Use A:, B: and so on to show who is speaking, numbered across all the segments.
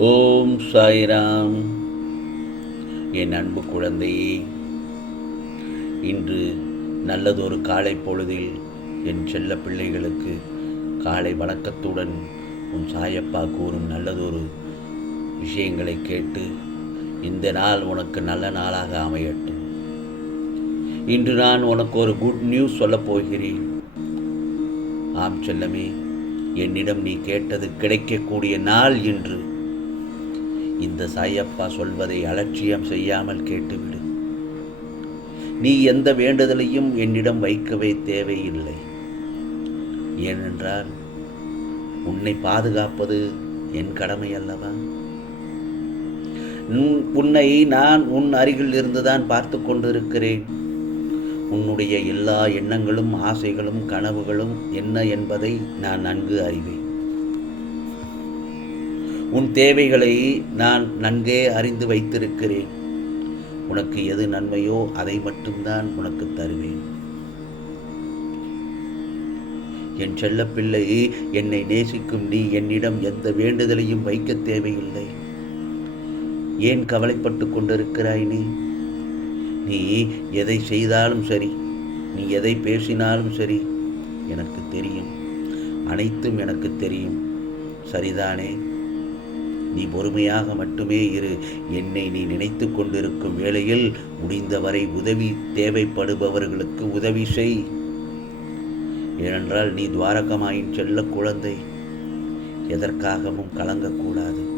A: ஓம் சாய்ராம். என் அன்பு குழந்தையே இன்று நல்லதொரு காலை பொழுதில் என் செல்ல பிள்ளைகளுக்கு காலை வணக்கத்துடன் உன் சாயப்பா கூறும் நல்லதொரு விஷயங்களை கேட்டு இந்த நாள் உனக்கு நல்ல நாளாக அமையட்டும். இன்று நான் உனக்கு ஒரு குட் நியூஸ் சொல்லப் போகிறேன். ஆம் செல்லமே என்னிடம் நீ கேட்டது கிடைக்கக்கூடிய நாள் இன்று. இந்த சாயப்பா சொல்வதை அலட்சியம் செய்யாமல் கேட்டுவிடு. நீ எந்த வேண்டுதலையும் என்னிடம் வைக்கவே தேவையில்லை. ஏனென்றால் உன்னை பாதுகாப்பது என் கடமை அல்லவா? உன்னை நான் உன் அருகில் இருந்துதான் பார்த்து கொண்டிருக்கிறேன். உன்னுடைய எல்லா எண்ணங்களும் ஆசைகளும் கனவுகளும் என்ன என்பதை நான் நன்கு அறிவேன். உன் தேவைகளை நான் நன்கே அறிந்து வைத்திருக்கிறேன். உனக்கு எது நன்மையோ அதை மட்டும்தான் உனக்கு தருவேன். என் செல்லப்பிள்ளை என்னை நேசிக்கும் நீ என்னிடம் எந்த வேண்டுதலையும் வைக்க தேவையில்லை. ஏன் கவலைப்பட்டு கொண்டிருக்கிறாய் நீ? நீ எதை செய்தாலும் சரி நீ எதை பேசினாலும் சரி எனக்கு தெரியும். அனைத்தும் எனக்கு தெரியும். சரிதானே? நீ பொறுமையாக மட்டுமே இரு. என்னை நீ நினைத்து கொண்டிருக்கும் வேளையில் முடிந்தவரை உதவி தேவைப்படுபவர்களுக்கு உதவி செய். ஏனென்றால் நீ துவாரகமாயின் செல்ல குழந்தை. எதற்காகவும் கலங்கக்கூடாது.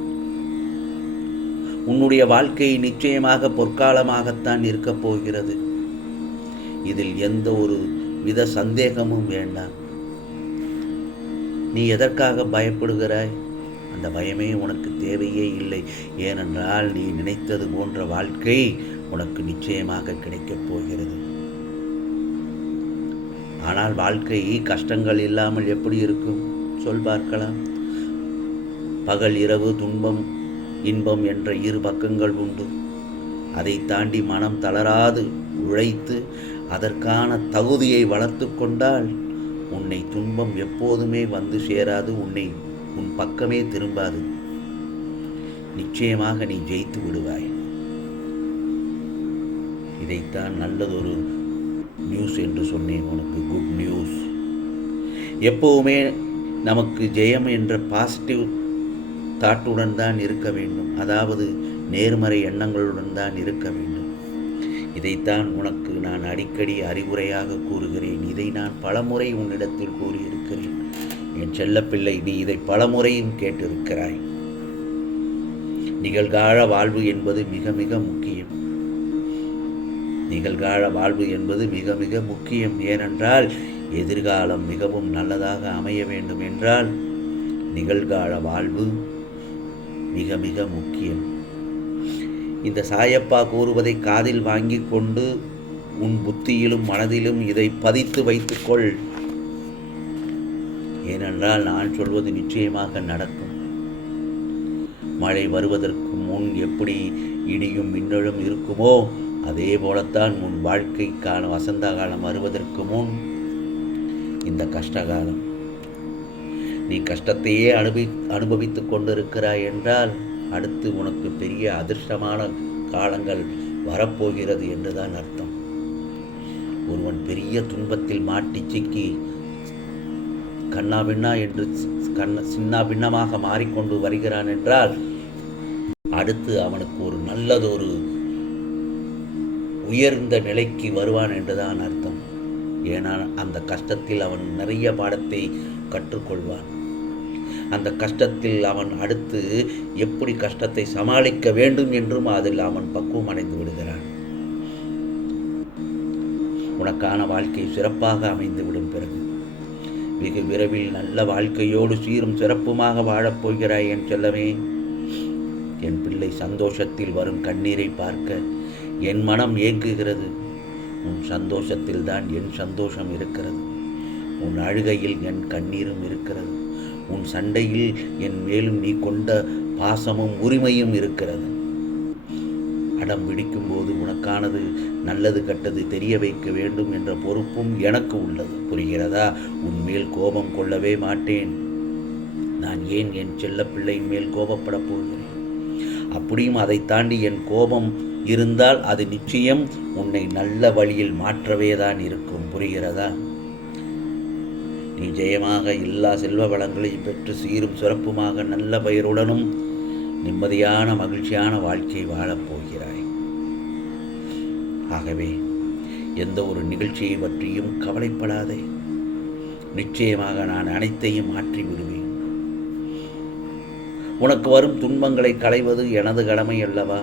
A: உன்னுடைய வாழ்க்கை நிச்சயமாக பொற்காலமாகத்தான் இருக்கப் போகிறது. இதில் எந்த ஒரு வித சந்தேகமும் வேண்டாம். நீ எதற்காக பயப்படுகிறாய்? அந்த பயமே உனக்கு தேவையே இல்லை. ஏனென்றால் நீ நினைத்தது போன்ற வாழ்க்கை உனக்கு நிச்சயமாக கிடைக்கப் போகிறது. ஆனால் வாழ்க்கை கஷ்டங்கள் இல்லாமல் எப்படி இருக்கும்? சொல் பார்க்கலாம். பகல் இரவு துன்பம் இன்பம் என்ற இரு பக்கங்கள் உண்டு. அதை தாண்டி மனம் தளராது உழைத்து அதற்கான தகுதியை வளர்த்து கொண்டால் உன்னை துன்பம் எப்போதுமே வந்து சேராது. உன்னை உன் பக்கமே திரும்பாது. நிச்சயமாக நீ ஜெயித்து விடுவாய். இதைத்தான் நல்லதொரு நியூஸ் என்று சொன்னேன் உனக்கு. குட் நியூஸ் எப்போவுமே நமக்கு ஜெயம் என்ற பாசிட்டிவ் தாட்டுடன் தான் இருக்க வேண்டும். அதாவது நேர்மறை எண்ணங்களுடன் தான் இருக்க வேண்டும். இதைத்தான் உனக்கு நான் அடிக்கடி அறிவுரையாக கூறுகிறேன். இதை நான் பலமுறை உன்னிடத்தில் கூறியிருக்கிறேன். என் செல்லப்பிள்ளை நீ இதை பலமுறையும் கேட்டிருக்கிறாய். நிகழ்கால வாழ்வு என்பது மிக மிக முக்கியம். நிகழ்கால வாழ்வு என்பது மிக மிக முக்கியம். ஏனென்றால் எதிர்காலம் மிகவும் நல்லதாக அமைய வேண்டும் என்றால் நிகழ்கால வாழ்வு மிக மிக முக்கியம். இந்த சாயப்பா கூறுவதை காதில் வாங்கிக் கொண்டு உன் புத்தியிலும் மனதிலும் இதை பதித்து வைத்துக்கொள் ஏனென்றால் நான் சொல்வது நிச்சயமாக நடக்கும். மழை வருவதற்கு முன் எப்படி இடியும் மின்னலும் இருக்குமோ அதே போலத்தான் உன் வாழ்க்கைக்கான வசந்த காலம் வருவதற்கு முன் இந்த கஷ்டகாலம். நீ கஷ்டத்தையே அனுபவி அனுபவித்துக் கொண்டிருக்கிறாய் என்றால் அடுத்து உனக்கு பெரிய அதிர்ஷ்டமான காலங்கள் வரப்போகிறது என்றுதான் அர்த்தம். ஒருவன் பெரிய துன்பத்தில் மாட்டி சிக்கி கண்ணா பின்னா என்று கண்ண சின்ன பின்னமாக மாறிக்கொண்டு வருகிறான் என்றால் அடுத்து அவனுக்கு ஒரு நல்லதொரு உயர்ந்த நிலைக்கு வருவான் என்றுதான் அர்த்தம். ஏன்னா அந்த கஷ்டத்தில் அவன் நிறைய பாடத்தை கற்றுக்கொள்வான். அந்த கஷ்டத்தில் அவன் அடுத்து எப்படி கஷ்டத்தை சமாளிக்க வேண்டும் என்றும் அதில் அவன் பக்குவம் அடைந்து விடுகிறான். உனக்கான வாழ்க்கை சிறப்பாக அமைந்துவிடும் பிறகு. வெகு விரைவில் நல்ல வாழ்க்கையோடு சீரும் சிறப்புமாக வாழப்போகிறாய் என் செல்லமே. என் பிள்ளை சந்தோஷத்தில் வரும் கண்ணீரை பார்க்க என் மனம் ஏங்குகிறது. உன் சந்தோஷத்தில் தான் என் சந்தோஷம் இருக்கிறது. உன் அழுகையில் என் கண்ணீரும் இருக்கிறது. உன் சண்டையில் என் மேலும் நீ கொண்ட பாசமும் உரிமையும் இருக்கிறது. அடம் பிடிக்கும்போது உனக்கானது நல்லது கெட்டது தெரிய வைக்க வேண்டும் என்ற பொறுப்பும் எனக்கு உள்ளது. புரிகிறதா? உன்மேல் கோபம் கொள்ளவே மாட்டேன். நான் ஏன் என் செல்ல பிள்ளையின் மேல் கோபப்படப் போகிறேன்? அப்படியும் அதை தாண்டி என் கோபம் இருந்தால் அது நிச்சயம் உன்னை நல்ல வழியில் மாற்றவே தான் இருக்கும். புரிகிறதா? நீ ஜெயமாக எல்லா செல்வ வளங்களையும் பெற்று சீரும் சிறப்புமாக நல்ல பெயருடனும் நிம்மதியான மகிழ்ச்சியான வாழ்க்கை வாழப் போகிறாய். ஆகவே எந்த ஒரு நிகழ்ச்சியை பற்றியும் கவலைப்படாதே. நிச்சயமாக நான் அனைத்தையும் மாற்றி விடுவேன். உனக்கு வரும் துன்பங்களை களைவது எனது கடமை அல்லவா?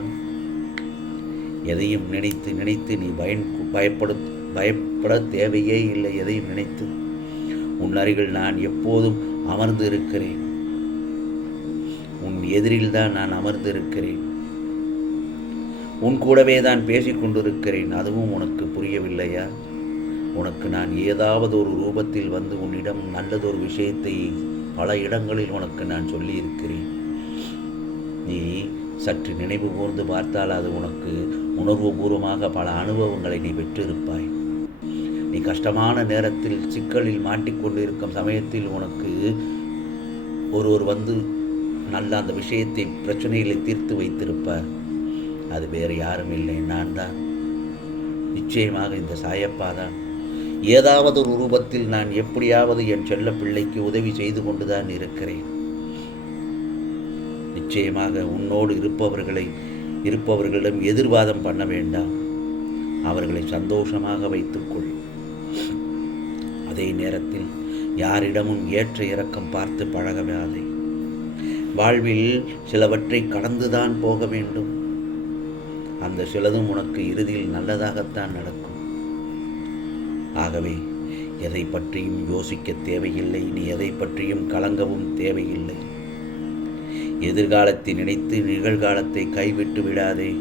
A: எதையும் நினைத்து நினைத்து நீ பயன் பயப்படு பயப்பட தேவையே இல்லை எதையும் நினைத்து. உன் அருகில் நான் எப்போதும் அமர்ந்து இருக்கிறேன் எதிரில் தான் நான் அமர்ந்து இருக்கிறேன் உன் கூடவே தான் பேசிக் கொண்டிருக்கிறேன். அதுவும் உனக்கு புரியவில்லையா? உனக்கு நான் ஏதாவது ஒரு ரூபத்தில் வந்து உன்னிடம் நல்லதொரு விஷயத்தை பல இடங்களில் உனக்கு நான் சொல்லியிருக்கிறேன். நீ சற்று நினைவு கூர்ந்து பார்த்தால் அது உனக்கு உணர்வுபூர்வமாக பல அனுபவங்களை நீ பெற்றிருப்பாய். நீ கஷ்டமான நேரத்தில் சிக்கலில் மாட்டிக்கொண்டிருக்கும் சமயத்தில் உனக்கு ஒருவர் வந்து நல்ல அந்த விஷயத்தை பிரச்சனைகளை தீர்த்து வைத்திருப்பார். அது வேறு யாரும் இல்லை. நான் தான். நிச்சயமாக இந்த சாயப்பா தான். ஏதாவது ஒரு ரூபத்தில் நான் எப்படியாவது என் செல்ல பிள்ளைக்கு உதவி செய்து கொண்டுதான் இருக்கிறேன். நிச்சயமாக உன்னோடு இருப்பவர்களை இருப்பவர்களிடம் எதிர்வாதம் பண்ண வேண்டாம். அவர்களை சந்தோஷமாக வைத்துக்கொள் அதே நேரத்தில் யாரிடமும் ஏற்ற இறக்கம் பார்த்து பழகவாதே வாழ்வில் சிலவற்றை கடந்துதான் போக வேண்டும். அந்த சிலதும் உனக்கு இறுதியில் நல்லதாகத்தான் நடக்கும். ஆகவே எதை பற்றியும் யோசிக்க தேவையில்லை. நீ எதை பற்றியும் கலங்கவும் தேவையில்லை. எதிர்காலத்தை நினைத்து நிகழ்காலத்தை கைவிட்டு விடாதே.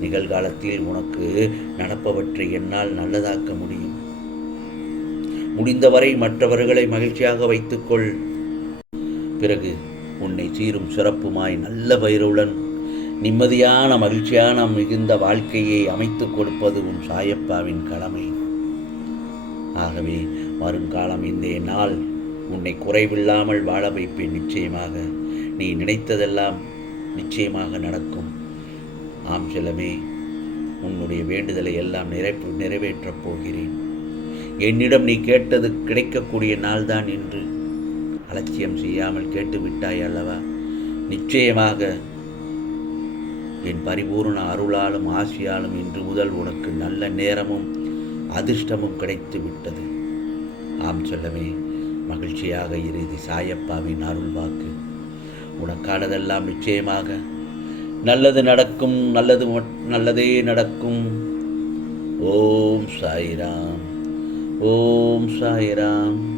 A: நிகழ்காலத்தில் உனக்கு நடப்பவற்றை என்னால் நல்லதாக்க முடியும். முடிந்தவரை மற்றவர்களை மகிழ்ச்சியாக வைத்துக்கொள். பிறகு உன்னை சீரும் சிறப்புமாய் நல்ல பயிருடன் நிம்மதியான மகிழ்ச்சியான மிகுந்த வாழ்க்கையை அமைத்துக் கொடுப்பது உன் சாயப்பாவின் கடமை. ஆகவே வருங்காலம் இந்த நாள் உன்னை குறைவில்லாமல் வாழ வைப்பேன். நிச்சயமாக நீ நினைத்ததெல்லாம் நிச்சயமாக நடக்கும். ஆம் செல்லமே உன்னுடைய வேண்டுதலை எல்லாம் நிறைப்பு நிறைவேற்றப் போகிறேன். என்னிடம் நீ கேட்டது கிடைக்கக்கூடிய நாள்தான் என்று அலட்சியம் செய்யாமல் கேட்டு விட்டாய் அல்லவா? நிச்சயமாக என் பரிபூர்ண அருளாலும் ஆசியாலும் இன்று முதல் உனக்கு நல்ல நேரமும் அதிர்ஷ்டமும் கிடைத்து விட்டது. ஆம் சொல்லவே மகிழ்ச்சியாக இறுதி சாயப்பாவின் அருள் வாக்கு. உனக்கானதெல்லாம் நிச்சயமாக நல்லது நடக்கும் நல்லது நல்லதே நடக்கும். ஓம் சாய்ராம் ஓம் சாய்ராம்.